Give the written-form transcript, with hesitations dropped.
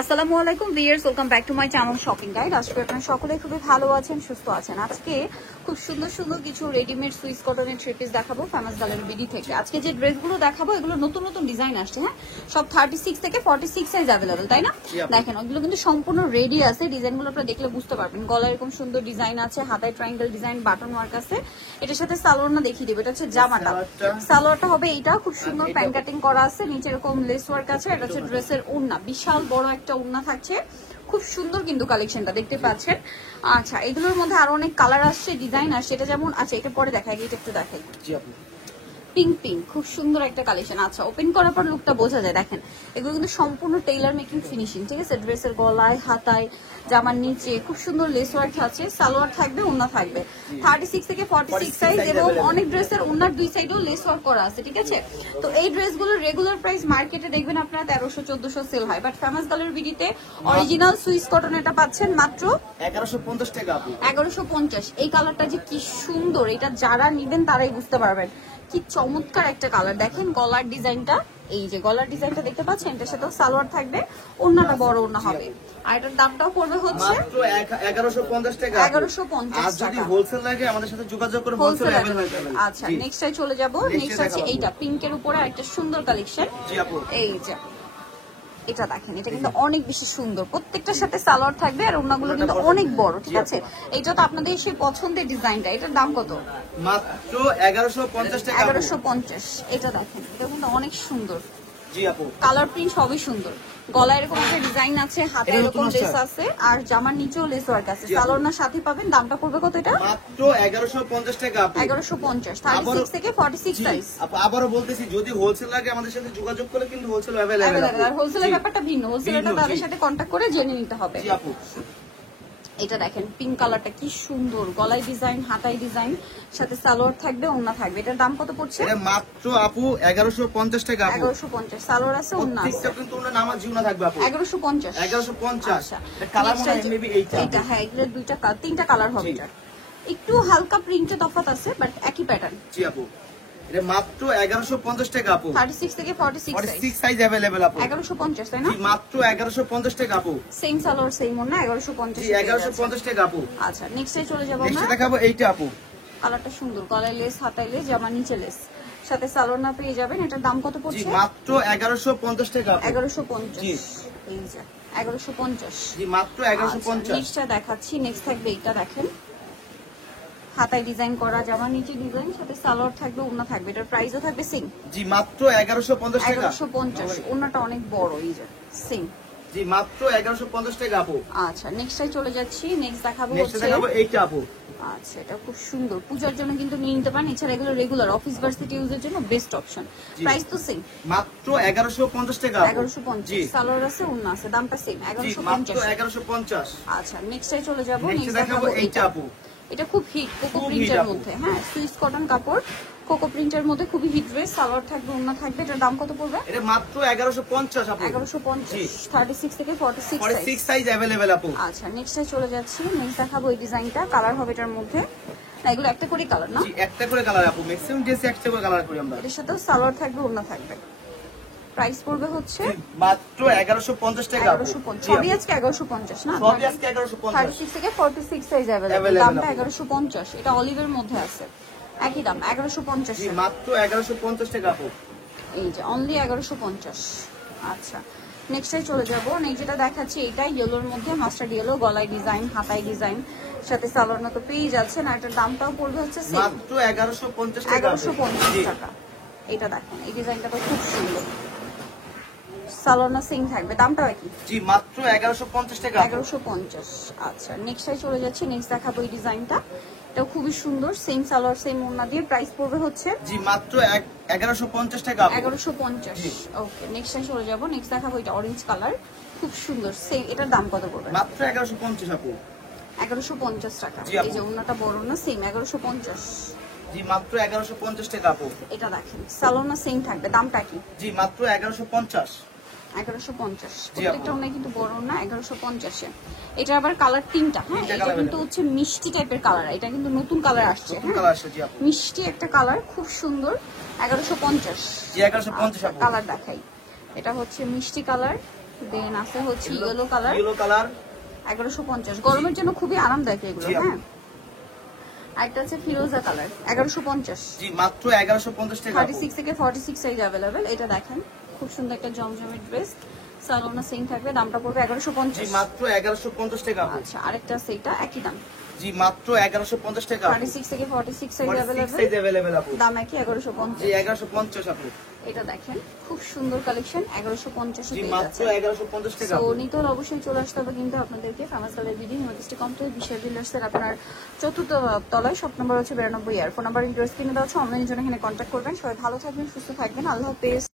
আসসালামু আলাইকুম viewers, welcome back to my channel shopping guide. আজকে আপনারা সকলে খুবই ভালো আছেন, সুস্থ আছেন। আজকে খুব সুন্দর সুন্দর কিছু রেডিমেড সুইস কটনের থ্রি পিস দেখাবো ফেমাস গ্যালারি বিডি থেকে। আজকে যে ড্রেসগুলো দেখাবো এগুলো নতুন নতুন ডিজাইন আসছে, হ্যাঁ, সব 36 থেকে 46 সাইজ অ্যাভেলেবল, তাই না? দেখেন ওগুলো কিন্তু সম্পূর্ণ রেডি আছে। ডিজাইনগুলো আপনারা দেখলে বুঝতে পারবেন। গলায় এরকম সুন্দর ডিজাইন আছে, হাতায় ট্রায়াঙ্গেল ডিজাইন, বাটন ওয়ার্ক আছে। এটার সাথে সালোয়ারটা দেখিয়ে দেবো। এটা হচ্ছে জামাটা, সালোয়ারটা হবে এইটা, খুব সুন্দর প্যান কাটিং করা আছে, নিচে এরকম লেস ওয়ার্ক আছে। এটা হচ্ছে ড্রেসের ওড়না, বিশাল বড় একটা ওড়না থাকছে, খুব সুন্দর কিন্তু কালেকশনটা দেখতে পাচ্ছেন। আচ্ছা, এগুলোর মধ্যে আরো অনেক কালার আসছে, ডিজাইন আসছে। এটা যেমন, আচ্ছা এটা পরে দেখাই, এটা একটু দেখাই। পিঙ্ক পিঙ্ক খুব সুন্দর একটা কালেকশন। আচ্ছা, ওপেন করার পর লুকটা বোঝা যায়। দেখেন এগুলো কিন্তু সম্পূর্ণ টেইলার মেকিং ফিনিশিং, ঠিক আছে? ড্রেসের গলায়, হাতায়, জামার নিচে খুব সুন্দর লেস ওয়ার্ক আছে। সালোয়ার থাকবে, ওড়না থাকবে। 36 থেকে 46 সাইজ এবং অনেক ড্রেসের ওড়নার দুই সাইডেও লেস ওয়ার্ক করা আছে, ঠিক আছে? তো এই ড্রেসগুলোর রেগুলার প্রাইস মার্কেটে দেখবেন আপনারা 1300-1400 সেল হয়, বাট ফেমাস গ্যালারি বিডিতে অরিজিনাল সুইস কটন এটা পাচ্ছেন মাত্র 1150 টাকা। 1150। এই কালারটা যে কি সুন্দর, এটা যারা নেবেন তারাই বুঝতে পারবেন কি চমৎকার একটা কালার। দেখেন গলার ডিজাইনটা, এই যে গলার ডিজাইনটা দেখতে পাচ্ছেন, এটার সাথে সালোয়ার থাকবে, ওড়নাটা বড় ওড়না হবে। আর এটার দামটাও পড়বে হচ্ছে মাত্র 1150 টাকা। 1150 আর যদি হোলসেল লাগে আমাদের সাথে যোগাযোগ করে হোলসেল अवेलेबल। আচ্ছা, নেক্সটে চলে যাব। নেক্সট আছে এইটা পিঙ্কের উপরে একটা সুন্দর কালেকশন। জি আপু, এই যে এটা দেখেন, এটা কিন্তু অনেক বেশি সুন্দর। প্রত্যেকটার সাথে সালোয়ার থাকবে আর ওড়নাগুলো কিন্তু অনেক বড়, ঠিক আছে? এটা তো আপনাদের সেই পছন্দের ডিজাইনটা। এটার দাম কত? মাত্র 1150 টাকা। 1150। এটা দেখেন, এটা কিন্তু অনেক সুন্দর। জি আপু, কালার প্রিন্ট সবই সুন্দর। গলায় এরকম একটা ডিজাইন আছে, হাতে এরকম লেস আছে, আর জামার নিচেও লেস ওয়ার্ক আছে। সালোয়ার সাথে পাবেন। দামটা পড়বে কত এটা? মাত্র 1150 টাকা আপু। 1150, 36 থেকে 46 সাইজ। আপু আবারো বলতেছি, যদি হোলসেল লাগে আমাদের সাথে যোগাযোগ করে কিন্তু হোলসেল अवेलेबल। আর হোলসেলের ব্যাপারটা ভিন্ন, হোলসেলটা তাদের সাথে কন্টাক্ট করে জেনে নিতে হবে। জি আপু, এটা দেখেন পিঙ্ক কালারটা কি সুন্দর, গলায় ডিজাইন, হাতায় ডিজাইন, সাথে সালোয়ার থাকবে, ওড়না থাকবে। এটার দাম কত পড়ছে? এটা মাত্র আপু 1150 টাকা আপু। 1150, সালোয়ার আছে, ওড়না আছে। প্রত্যেকটা কিন্তু ওনার নামাজ জিওনা থাকবে আপু। 1150। 1150। আচ্ছা, এটা কালার মনে হয় মেবি এইটা। এটা হ্যাঁ, এগুলোর দুইটা কালার, তিনটা কালার হবে। এটা একটু হালকা প্রিন্টে তফাৎ আছে, বাট একই প্যাটার্ন। জি আপু, এটা মাত্র 1150 টাকা আপু। 36 থেকে 46 সাইজ अवेलेबल আপু। 1150, তাই না? জি মাত্র 1150 টাকা আপু। সেম সালোয়ার সেম ওড়না, 1150। জি 1150 টাকা আপু। আচ্ছা, নেক্সটে চলে যাব নেক্সট আমরা। দেখাবো এইটা আপু। কালারটা সুন্দর, গলায় লেস, হাতায় লেস, জামা নিচে লেস, সাথে সালোয়ার না পেয়ে যাবেন। এটার দাম কত জি পড়ছে? মাত্র 1150 টাকা আপু। 1150। জি। এই যে 1150। জি মাত্র 1150। নেক্সটটা দেখাচ্ছি। নেক্সট থাকবে এইটা, দেখেন হাতায় ডিজাইন করা, জামা নিচে ডিজাইন, সাথে সালোয়ার থাকবে, ওড়না থাকবে। এটার প্রাইসও থাকবে সেম। জি মাত্র 1150 টাকা। 1150, ওড়নাটা অনেক বড়, এই যে সেম। জি মাত্র 1150 টাকা আপু। আচ্ছা, নেক্সটটাই চলে যাচ্ছি। নেক্সট দেখাবো নেক্সট হচ্ছে, দেখাবো এইটা আপু। আচ্ছা এটা খুব সুন্দর, পূজার জন্য কিন্তু নিয়ে নিতে পারেন। এছাড়া এগুলো রেগুলার অফিস ভার্সিটি ইউজের জন্য বেস্ট অপশন। প্রাইস তো সেম, মাত্র 1150 টাকা আপু। 1150। সালোয়ার আছে, ওড়না আছে, দামটা সেম, জি মাত্র 1150। 1150। আচ্ছা, নেক্সটে চলে যাব। নেক্সট নেক্সট দেখাবো দেখাবো এইটা এইটা। আপু। এটা খুব হিট, কোকো খুব প্রিন্টের হিট আপু। মধ্যে, হ্যাঁ, সুইস কটন কাপড়, কোকো প্রিন্টের মধ্যে খুবই হিট ড্রেস। সালোয়ার থাকবে, ওড়না থাকবে। এটার দাম কত পড়বে? এটা মাত্র 1150 আপু। 1150, 36 থেকে 46 সাইজ। 46 সাইজ अवेलेबल আপু। আচ্ছা, নেক্সটে চলে যাচ্ছি। নেক্সট দেখাবো এই ডিজাইনটা। কালার হবে এটার মধ্যে, না এগুলো একটা করে কালার না? জি একটা করে কালার আপু, ম্যাক্সিমাম ড্রেসে একটা করে কালার করি আমরা। এর সাথে সালোয়ার থাকবে, ওড়না থাকবে। প্রাইস পড়বে হচ্ছে মাত্র 1150 টাকা আপু। 1150। সবই আজকে 1150 না? সবই আজকে 1150। 36 থেকে 46 সাইজ अवेलेबल। দামটা 1150। এটা অলিভের মধ্যে আছে, একই দাম 1150। জি মাত্র 1150 টাকা আপু। এই যে অনলি 1150। আচ্ছা, নেক্সটে চলে যাব। নেক্সট যেটা দেখাচ্ছি এটা ইয়েলোর মধ্যে, মাস্টার্ড ইয়েলো, গলায় ডিজাইন, হাতায় ডিজাইন, সাথে সালোয়ার না তো পেয়ে যাচ্ছেন। আর এটার দামটাও পড়বে হচ্ছে সেম, মাত্র 1150 টাকা। 1150 টাকা। এটা দেখেন, এই ডিজাইনটা তো খুব সুন্দর, সালোয়ার না সেম থাকবে, দামটাও একই। জি মাত্র 1150 টাকা। 1150। আচ্ছা, নেক্সটে চলে যাচ্ছি। নেক্সট দেখাবো এই ডিজাইনটা। এটাও খুবই সুন্দর, সেম সালোয়ার সেম ওড়না দিয়ে। প্রাইস পড়বে হচ্ছে জি মাত্র 1150 টাকা। 1150। ওকে, নেক্সটে চলে যাব। নেক্সট দেখাবো এটা অরেঞ্জ কালার, খুব সুন্দর সেম। এটার দাম কত পড়বে? মাত্র 1150 আপু। 1150 টাকা। জি আপু। এই যে ওড়নাটা বড় না, সেম 1150। জি মাত্র 1150 টাকা আপু। এটা দেখেন সালোয়ার না সেম থাকবে, দামটা কি? জি মাত্র 1150। 1150। জি আপু। প্রত্যেকটা ওড়না কিন্তু বড় না, 1150 এ। এটা আবার কালার তিনটা, হ্যাঁ, তিনটা এটা কালার কিন্তু হচ্ছে মিষ্টি টাইপের কালার। এটা কিন্তু নতুন কালার আসছে, নতুন হ্যাঁ, কালার আসছে। জি আপু। মিষ্টি একটা কালার, খুব সুন্দর। 1150। জি 1150 আপু। কালার দেখাই। এটা হচ্ছে মিষ্টি কালার, দেন আছে হচ্ছে ইয়েলো কালার, ইয়েলো কালার 1150। গরমের জন্য খুবই আরামদায়ক এগুলো। জি, হ্যাঁ, একটা আছে ফিরোজা কালার 1150। জি মাত্র 1150 টাকা আপু। 36 থেকে 46 সাইজ अवेलेबल। এটা দেখেন খুব সুন্দর একটা জমজমের ড্রেস, সালোনা সেম থাকবে, দামটা পড়বে জি 1150। মাত্র 1150 টাকা আপু। আচ্ছা, আরেকটা সেটা একই দাম, জি মাত্র 1150 টাকা আপু। 36 থেকে 46 সাইজ 46 अवेलेबल, সাইজ अवेलेबल আপু। দাম একই 1150। জি 1150 আপু। এটা দেখেন খুব সুন্দর কালেকশন, 1150 জি পেয়ে মাত্র যাচ্ছে। 1150 টাকা তো আপু। নিতে হলে অবশ্যই চলে আসতে হবে কিন্তু আপনাদেরকে famous colour BD university complex বিশাল ডিলার্সের আপনার চতুর্থ তলায়, শপ নাম্বার হচ্ছে 92 আর ফোন নাম্বার ভিডিও স্ক্রিনে দেওয়া আছে। অনলাইনের জন্য এখানে কন্ট্যাক্ট করবেন। সবাই ভালো থাকবেন, সুস্থ থাকবেন, আল্লাহ হাফেজ।